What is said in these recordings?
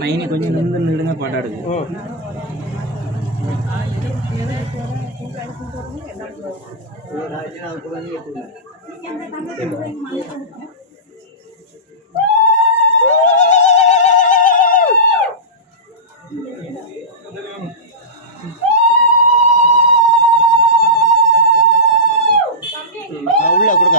நைனி கொஞ்சம் நின்று நின்றுங்க பாட்டாடுது ஓ. உள்ள கொடுங்க.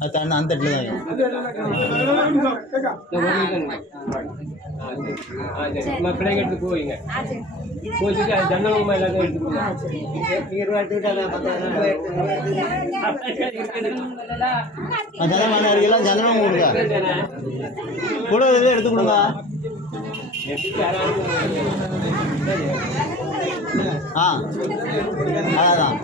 அதை அது அந்த இடத்துல தான் பிள்ளைங்க எடுத்து போவீங்க போச்சுட்டு அது ஜன்னலமா எல்லாத்தையும் எடுத்து போங்க ஜனமான இருக்கலாம் ஜனனம் கொடுங்க எடுத்து கொடுங்க. ஆ அதான்.